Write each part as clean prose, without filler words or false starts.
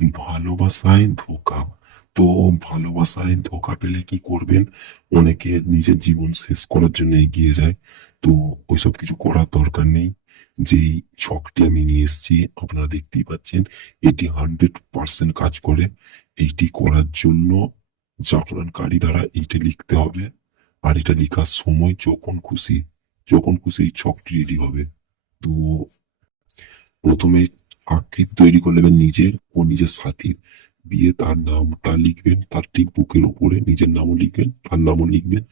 ভালোবাসায় ধোঁকা। তো ভালোবাসায় ধোঁকা পেলে কি করবেন? অনেকে নিজের জীবন শেষ করার জন্য এগিয়ে যায়। তো ওইসব কিছু করার দরকার নেই। যেই ছকটি আমি নিয়ে এসেছি আপনারা দেখতেই পাচ্ছেন, এটি 100% কাজ করে। এইটি করার জন্য জাফরানকারী দ্বারা এইটা লিখতে হবে। আর এটা লেখার সময় যখন খুশি এই ছকটি রেডি হবে। তো প্রথমে আকৃতি তৈরি করে নেবেন নিজের ও নিজের সাথীর, দিয়ে তার নামটা লিখবেন, তার ঠিক বুকের ওপরে নিজের নামও লিখবেন, তার নামও লিখবেন।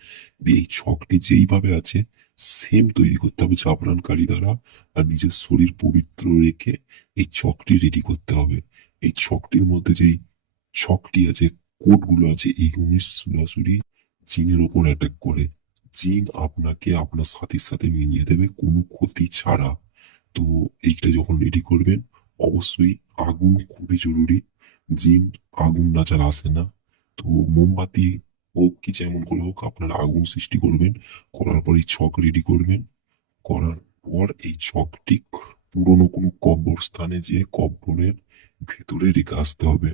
দিয়ে এই ছকটি যেইভাবে আছে সেম তৈরি করতে হবে জাফরানকারী দ্বারা। আর নিজের শরীর পবিত্র রেখে এই ছকটি রেডি করতে হবে। এই ছকটির মধ্যে যেই ছকটি আছে, কোডগুলো আছে, এইগুলি সরাসরি জিনের ওপর অ্যাটাক করে। জিন আপনাকে আপনার সাথীর সাথে মিলিয়ে দেবে কোনো ক্ষতি ছাড়া। তো এইটা যখন রেডি করবেন, অবশ্যই আগুন খুবই জরুরি। জিন আগুন না ছাড়া আসে না। তো মোমবাতি হোক কি যেমন করে হোক আপনারা আগুন সৃষ্টি করবেন। করার পর এই ছক রেডি করবেন। করার পর এই ছকটি পুরোনো কোনো কবরস্থানে যেয়ে কবরের ভেতরে রেখে আসতে হবে।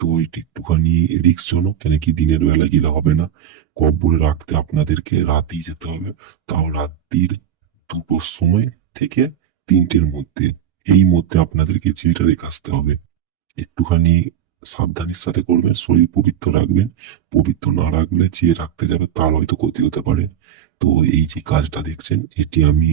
তো এটা একটুখানি রিস্কজনক, কেন কি দিনের বেলা গেলে হবে না। কবরে রাখতে আপনাদেরকে রাতেই যেতে হবে। তাও রাত্রির 2টোর সময় থেকে 3টের মধ্যে, এই মধ্যে আপনাদেরকে যেটা রেখে আসতে হবে। একটুখানি সাবধানের সাথে করবেন, শরীর পবিত্র রাখবেন। পবিত্র না রাখলে যে রাখতে যাবে তার হয়তো ক্ষতি হতে পারে। তো এই যে কাজটা দেখছেন এটি আমি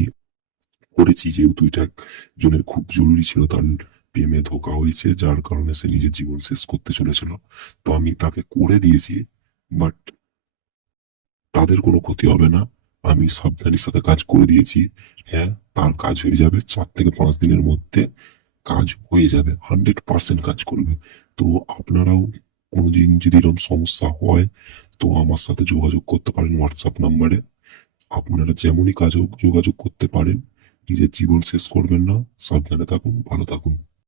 করেছি, যেহেতু এটা একজনের খুব জরুরি ছিল, তার প্রেমে ধোঁকা হয়েছে যার কারণে সে নিজের জীবন শেষ করতে চলেছিল। তো আমি তাকে করে দিয়েছি, বাট তাদের কোনো ক্ষতি হবে না। আমি সাবধানের সাথে কাজ করে দিয়েছি। হ্যাঁ, তার কাজ হয়ে যাবে 4 থেকে 5 দিনের মধ্যে। কাজ হয়ে যাবে, 100% কাজ করবে। তো আপনারাও কোনোদিন যদি এরকম সমস্যা হয়, তো আমার সাথে যোগাযোগ করতে পারেন হোয়াটসঅ্যাপ নাম্বারে। আপনারা যেমনই কাজ হোক যোগাযোগ করতে পারেন। নিজের জীবন শেষ করবেন না। সাবধানে থাকুন, ভালো থাকুন।